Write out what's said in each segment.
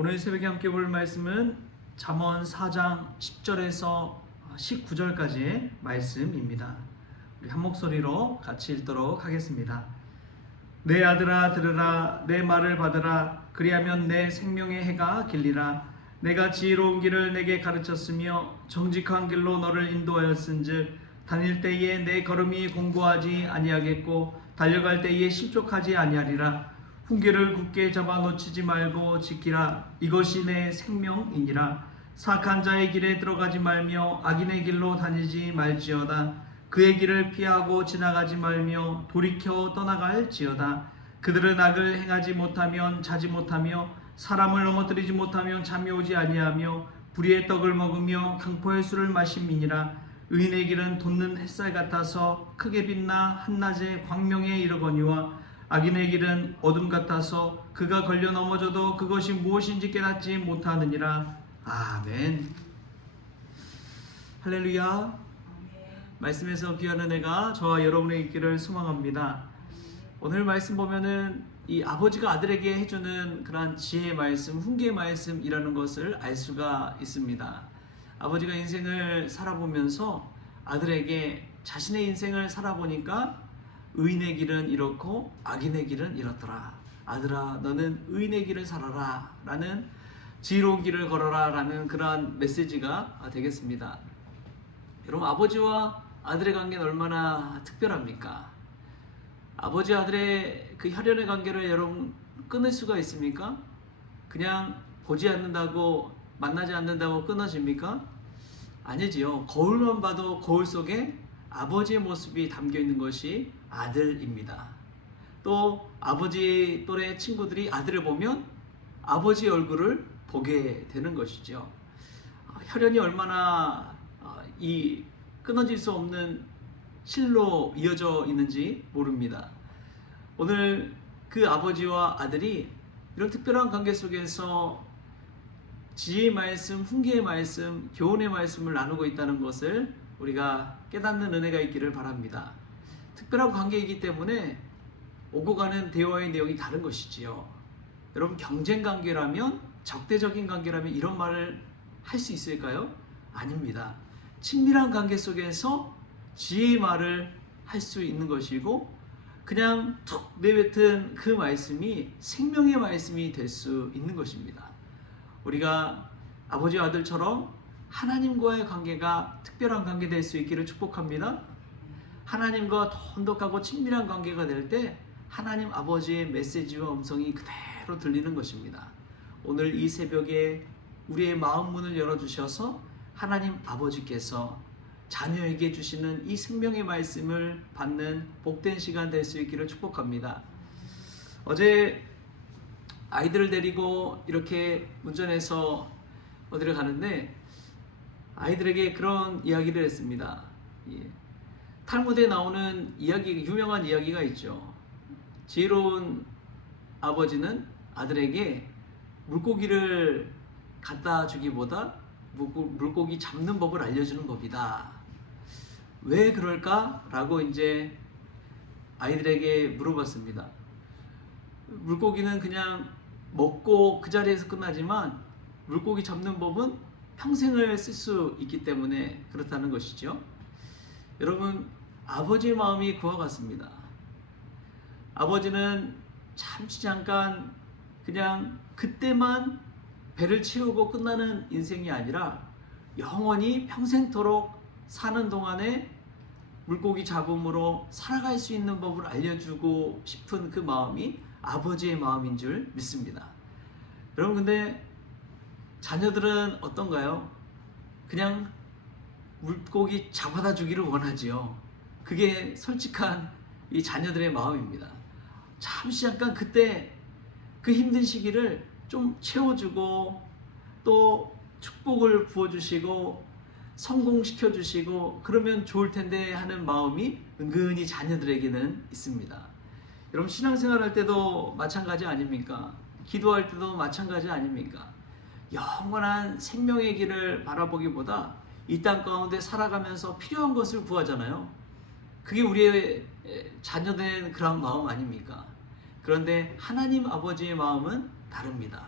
오늘 새벽에 함께 볼 말씀은 잠언 4장 10절에서 19절까지의 말씀입니다. 우리 한 목소리로 같이 읽도록 하겠습니다. 내 아들아 들으라, 내 말을 받으라. 그리하면 내 생명의 해가 길리라. 내가 지혜로운 길을 내게 가르쳤으며 정직한 길로 너를 인도하였은즉 다닐 때에 내 걸음이 공고하지 아니하겠고 달려갈 때에 실족하지 아니하리라. 훈계를 굳게 잡아 놓치지 말고 지키라. 이것이 내 생명이니라. 사악한 자의 길에 들어가지 말며 악인의 길로 다니지 말지어다. 그의 길을 피하고 지나가지 말며 돌이켜 떠나갈지어다. 그들은 악을 행하지 못하면 자지 못하며 사람을 넘어뜨리지 못하면 잠이 오지 아니하며 불의의 떡을 먹으며 강포의 술을 마심이니라. 의인의 길은 돋는 햇살 같아서 크게 빛나 한낮에 광명에 이르거니와 악인의 길은 어둠 같아서 그가 걸려 넘어져도 그것이 무엇인지 깨닫지 못하느니라. 아멘. 할렐루야. 말씀에서 귀한 은혜가 저와 여러분의 있기를 소망합니다. 오늘 말씀 보면은 이 아버지가 아들에게 해주는 그러한 지혜의 말씀, 훈계의 말씀이라는 것을 알 수가 있습니다. 아버지가 인생을 살아보면서 아들에게 자신의 인생을 살아보니까 의인의 길은 이렇고 악인의 길은 이렇더라. 아들아, 너는 의인의 길을 살아라 라는, 지혜로운 길을 걸어라 라는 그러한 메시지가 되겠습니다. 여러분, 아버지와 아들의 관계는 얼마나 특별합니까? 아버지 아들의 그 혈연의 관계를 여러분 끊을 수가 있습니까? 그냥 보지 않는다고, 만나지 않는다고 끊어집니까? 아니지요. 거울만 봐도 거울 속에 아버지의 모습이 담겨 있는 것이 아들입니다. 또 아버지 또래 친구들이 아들을 보면 아버지 얼굴을 보게 되는 것이죠. 혈연이 얼마나 이 끊어질 수 없는 실로 이어져 있는지 모릅니다. 오늘 그 아버지와 아들이 이런 특별한 관계 속에서 지혜의 말씀, 훈계의 말씀, 교훈의 말씀을 나누고 있다는 것을 우리가 깨닫는 은혜가 있기를 바랍니다. 특별한 관계이기 때문에 오고 가는 대화의 내용이 다른 것이지요. 여러분, 경쟁 관계라면, 적대적인 관계라면 이런 말을 할 수 있을까요? 아닙니다. 친밀한 관계 속에서 지혜의 말을 할 수 있는 것이고, 그냥 툭 내뱉은 그 말씀이 생명의 말씀이 될 수 있는 것입니다. 우리가 아버지와 아들처럼 하나님과의 관계가 특별한 관계 될 수 있기를 축복합니다. 하나님과 돈독하고 친밀한 관계가 될 때 하나님 아버지의 메시지와 음성이 그대로 들리는 것입니다. 오늘 이 새벽에 우리의 마음 문을 열어주셔서 하나님 아버지께서 자녀에게 주시는 이 생명의 말씀을 받는 복된 시간 될 수 있기를 축복합니다. 어제 아이들을 데리고 이렇게 운전해서 어디를 가는데 아이들에게 그런 이야기를 했습니다. 탈무드에 나오는 이야기, 유명한 이야기가 있죠. 지혜로운 아버지는 아들에게 물고기를 갖다 주기보다 물고기 잡는 법을 알려주는 법이다. 왜 그럴까? 라고 이제 아이들에게 물어봤습니다. 물고기는 그냥 먹고 그 자리에서 끝나지만 물고기 잡는 법은 평생을 쓸 수 있기 때문에 그렇다는 것이죠. 여러분, 아버지의 마음이 그와 같습니다. 아버지는 잠시 잠깐 그냥 그때만 배를 채우고 끝나는 인생이 아니라 영원히 평생토록 사는 동안에 물고기 잡음으로 살아갈 수 있는 법을 알려주고 싶은 그 마음이 아버지의 마음인 줄 믿습니다. 여러분, 근데 자녀들은 어떤가요? 그냥 물고기 잡아다 주기를 원하지요. 그게 솔직한 이 자녀들의 마음입니다. 잠시 잠깐 그때 그 힘든 시기를 좀 채워주고 또 축복을 부어주시고 성공시켜주시고 그러면 좋을 텐데 하는 마음이 은근히 자녀들에게는 있습니다. 여러분, 신앙생활 할 때도 마찬가지 아닙니까? 기도할 때도 마찬가지 아닙니까? 영원한 생명의 길을 바라보기보다 이 땅 가운데 살아가면서 필요한 것을 구하잖아요. 그게 우리의 자녀된 그런 마음 아닙니까? 그런데 하나님 아버지의 마음은 다릅니다.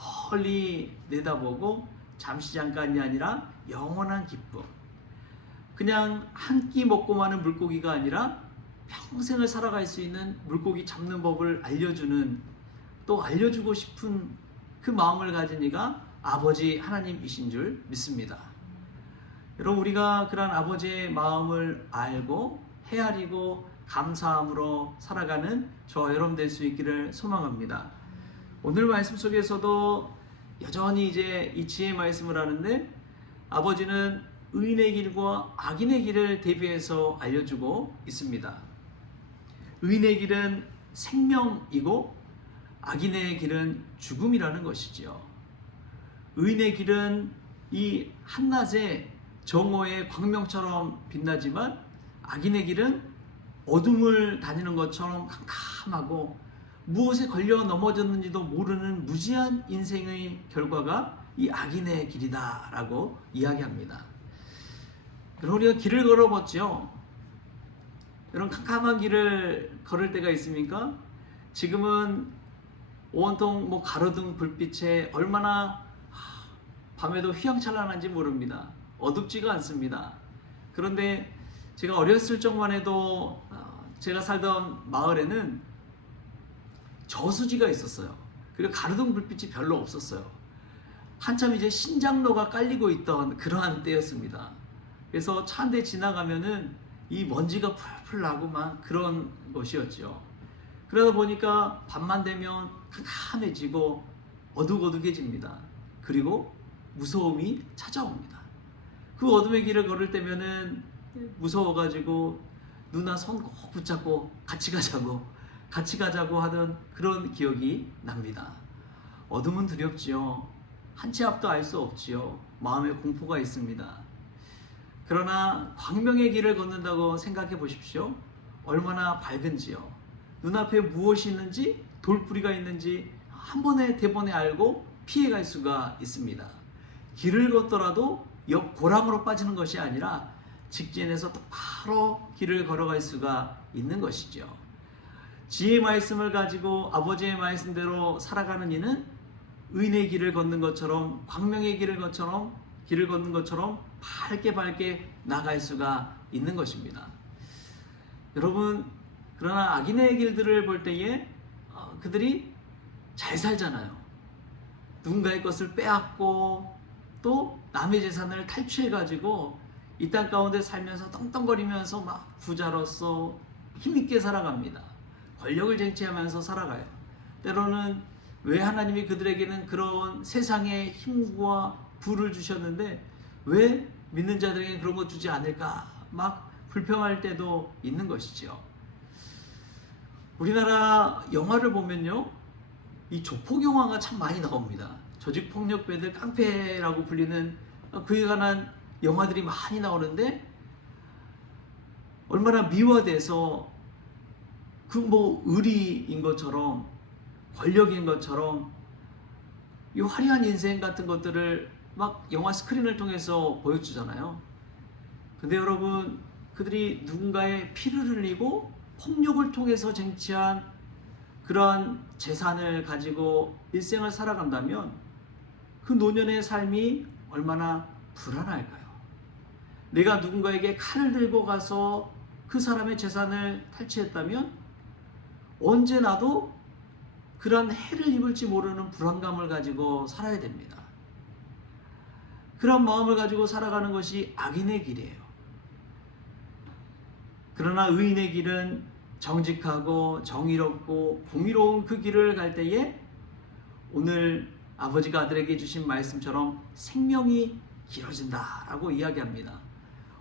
멀리 내다보고 잠시 잠깐이 아니라 영원한 기쁨. 그냥 한 끼 먹고 마는 물고기가 아니라 평생을 살아갈 수 있는 물고기 잡는 법을 알려주는, 또 알려주고 싶은 그 마음을 가진 이가 아버지 하나님이신 줄 믿습니다. 여러분, 우리가 그런 아버지의 마음을 알고 헤아리고 감사함으로 살아가는 저와 여러분 될 수 있기를 소망합니다. 오늘 말씀 속에서도 여전히 이제 이 지혜의 말씀을 하는데, 아버지는 의인의 길과 악인의 길을 대비해서 알려주고 있습니다. 의인의 길은 생명이고 악인의 길은 죽음이라는 것이지요. 의인의 길은 이 한낮의 정오의 광명처럼 빛나지만, 악인의 길은 어둠을 다니는 것처럼 캄캄하고 무엇에 걸려 넘어졌는지도 모르는 무지한 인생의 결과가 이 악인의 길이다라고 이야기합니다. 여러분, 우리가 길을 걸어봤죠. 여러분, 캄캄한 길을 걸을 때가 있습니까? 지금은 온통 가로등 불빛에 얼마나 밤에도 휘황찬란한지 모릅니다. 어둡지가 않습니다. 그런데 제가 어렸을 적만 해도 제가 살던 마을에는 저수지가 있었어요. 그리고 가로등 불빛이 별로 없었어요. 한참 이제 신장로가 깔리고 있던 그러한 때였습니다. 그래서 차 한 대 지나가면은 이 먼지가 풀풀 나고 막 그런 것이었죠. 그러다 보니까 밤만 되면 캄캄해지고 어둑어둑해집니다. 그리고 무서움이 찾아옵니다. 그 어둠의 길을 걸을 때면은 무서워가지고 누나 손 꼭 붙잡고 같이 가자고 하던 그런 기억이 납니다. 어둠은 두렵지요. 한 치 앞도 알 수 없지요. 마음에 공포가 있습니다. 그러나 광명의 길을 걷는다고 생각해 보십시오. 얼마나 밝은지요. 눈앞에 무엇이 있는지, 돌뿌리가 있는지 한 번에 대번에 알고 피해갈 수가 있습니다. 길을 걷더라도 옆 고랑으로 빠지는 것이 아니라 직진해서 똑바로 길을 걸어갈 수가 있는 것이죠. 지혜의 말씀을 가지고 아버지의 말씀대로 살아가는 이는 의인의 길을 걷는 것처럼, 광명의 길을 걷는 것처럼 밝게 나갈 수가 있는 것입니다. 여러분, 그러나 악인의 길들을 볼 때에 그들이 잘 살잖아요. 누군가의 것을 빼앗고 또 남의 재산을 탈취해가지고 이 땅 가운데 살면서 떵떵거리면서 막 부자로서 힘있게 살아갑니다. 권력을 쟁취하면서 살아가요. 때로는 왜 하나님이 그들에게는 그런 세상의 힘과 부를 주셨는데 왜 믿는 자들에게 그런 것 주지 않을까 막 불평할 때도 있는 것이죠. 우리나라 영화를 보면요, 이 조폭 영화가 참 많이 나옵니다. 조직폭력배들, 깡패라고 불리는 그에 관한 영화들이 많이 나오는데, 얼마나 미화돼서 의리인 것처럼, 권력인 것처럼 이 화려한 인생 같은 것들을 막 영화 스크린을 통해서 보여주잖아요. 근데 여러분, 그들이 누군가의 피를 흘리고 폭력을 통해서 쟁취한 그러한 재산을 가지고 일생을 살아간다면 그 노년의 삶이 얼마나 불안할까요? 내가 누군가에게 칼을 들고 가서 그 사람의 재산을 탈취했다면 언제 나도 그런 해를 입을지 모르는 불안감을 가지고 살아야 됩니다. 그런 마음을 가지고 살아가는 것이 악인의 길이에요. 그러나 의인의 길은 정직하고 정의롭고 공의로운 그 길을 갈 때에 오늘 아버지가 아들에게 주신 말씀처럼 생명이 길어진다라고 이야기합니다.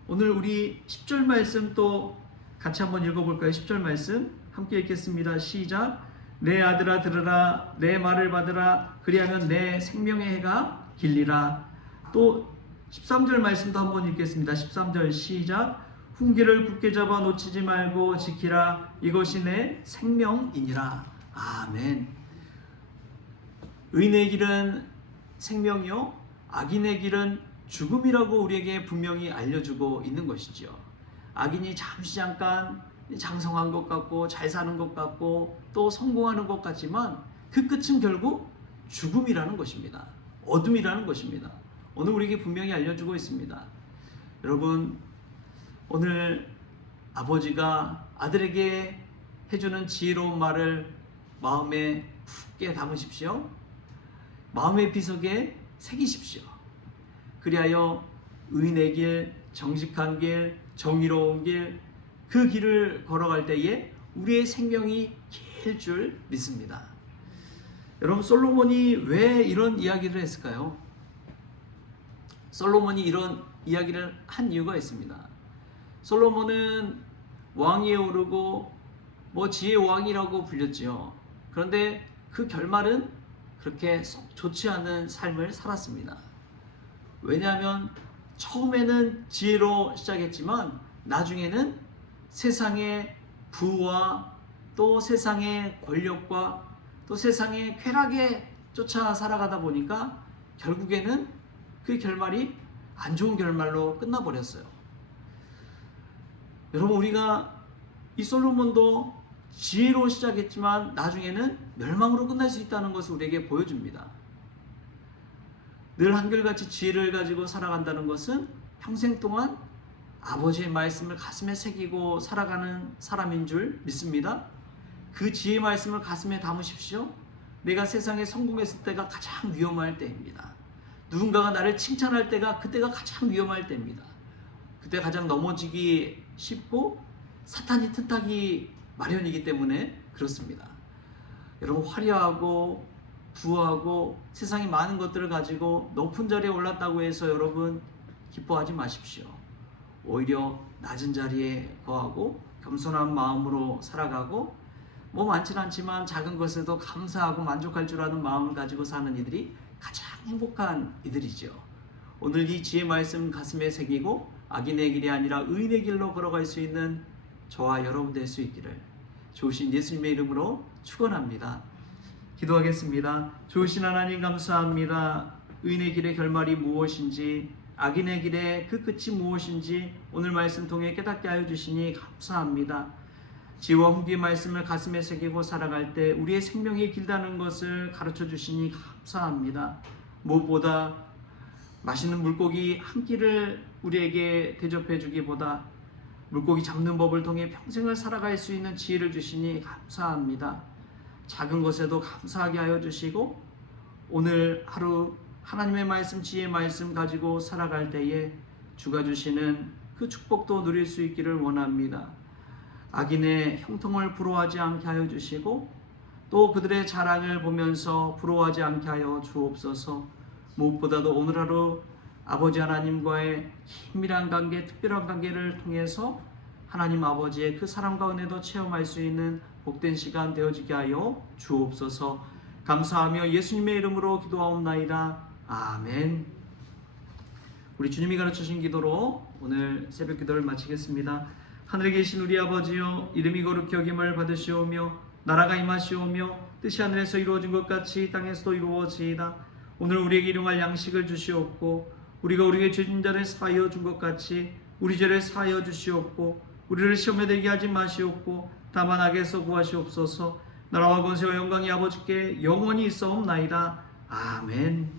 오늘 우리 10절 말씀 또 같이 한번 읽어볼까요? 10절 말씀 함께 읽겠습니다. 시작. 내 아들아 들으라, 내 말을 받으라, 그리하면 내 생명의 해가 길리라. 또 13절 말씀도 한번 읽겠습니다. 13절 시작. 훈계를 굳게 잡아 놓치지 말고 지키라, 이것이 내 생명이니라. 아멘. 의인의 길은 생명이요, 악인의 길은 죽음이라고 우리에게 분명히 알려주고 있는 것이죠. 악인이 잠시 잠깐 장성한 것 같고 잘 사는 것 같고 또 성공하는 것 같지만 그 끝은 결국 죽음이라는 것입니다. 어둠이라는 것입니다. 오늘 우리에게 분명히 알려주고 있습니다. 여러분, 오늘 아버지가 아들에게 해주는 지혜로운 말을 마음에 굳게 담으십시오. 마음의 비석에 새기십시오. 그리하여 의인의 길, 정직한 길, 정의로운 길, 그 길을 걸어갈 때에 우리의 생명이 길 줄 믿습니다. 여러분, 솔로몬이 왜 이런 이야기를 했을까요? 솔로몬이 이런 이야기를 한 이유가 있습니다. 솔로몬은 왕위에 오르고 지혜의 왕이라고 불렸지요. 그런데 그 결말은 그렇게 썩 좋지 않은 삶을 살았습니다. 왜냐하면 처음에는 지혜로 시작했지만 나중에는 세상의 부와 또 세상의 권력과 또 세상의 쾌락에 쫓아 살아가다 보니까 결국에는 그 결말이 안 좋은 결말로 끝나버렸어요. 여러분, 우리가 이 솔로몬도 지혜로 시작했지만 나중에는 멸망으로 끝날 수 있다는 것을 우리에게 보여줍니다. 늘 한결같이 지혜를 가지고 살아간다는 것은 평생 동안 아버지의 말씀을 가슴에 새기고 살아가는 사람인 줄 믿습니다. 그 지혜의 말씀을 가슴에 담으십시오. 내가 세상에 성공했을 때가 가장 위험할 때입니다. 누군가가 나를 칭찬할 때가 그때가 가장 위험할 때입니다. 그때 가장 넘어지기 쉽고 사탄이 틈타기 마련이기 때문에 그렇습니다. 여러분, 화려하고 부하고 세상에 많은 것들을 가지고 높은 자리에 올랐다고 해서 여러분 기뻐하지 마십시오. 오히려 낮은 자리에 거하고 겸손한 마음으로 살아가고 많지는 않지만 작은 것에도 감사하고 만족할 줄 아는 마음을 가지고 사는 이들이 가장 행복한 이들이죠. 오늘 이 지혜 말씀 가슴에 새기고 악인의 길이 아니라 의인의 길로 걸어갈 수 있는 저와 여러분 될 수 있기를 좋으신 예수님의 이름으로 축원합니다. 기도하겠습니다. 좋으신 하나님, 감사합니다. 의인의 길의 결말이 무엇인지, 악인의 길의 그 끝이 무엇인지 오늘 말씀 통해 깨닫게 하여 주시니 감사합니다. 지혜와 훈계의 말씀을 가슴에 새기고 살아갈 때 우리의 생명이 길다는 것을 가르쳐 주시니 감사합니다. 무엇보다 맛있는 물고기 한 끼를 우리에게 대접해 주기보다 물고기 잡는 법을 통해 평생을 살아갈 수 있는 지혜를 주시니 감사합니다. 작은 것에도 감사하게 하여 주시고 오늘 하루 하나님의 말씀, 지혜의 말씀 가지고 살아갈 때에 주가 주시는 그 축복도 누릴 수 있기를 원합니다. 악인의 형통을 부러워하지 않게 하여 주시고 또 그들의 자랑을 보면서 부러워하지 않게 하여 주옵소서. 무엇보다도 오늘 하루 아버지 하나님과의 긴밀한 관계, 특별한 관계를 통해서 하나님 아버지의 그 사랑과 은혜도 체험할 수 있는 복된 시간 되어지게 하여 주옵소서. 감사하며 예수님의 이름으로 기도하옵나이다. 아멘. 우리 주님이 가르치신 기도로 오늘 새벽 기도를 마치겠습니다. 하늘에 계신 우리 아버지여, 이름이 거룩히 여김을 받으시오며 나라가 임하시오며 뜻이 하늘에서 이루어진 것 같이 땅에서도 이루어지이다. 오늘 우리에게 일용할 양식을 주시옵고 우리가 우리에게 죄진 자를 사하여 준 것 같이 우리 죄를 사하여 주시옵고 우리를 시험에 들게 하지 마시옵고 다만 악에서 구하시옵소서. 나라와 권세와 영광이 아버지께 영원히 있사옵나이다. 아멘.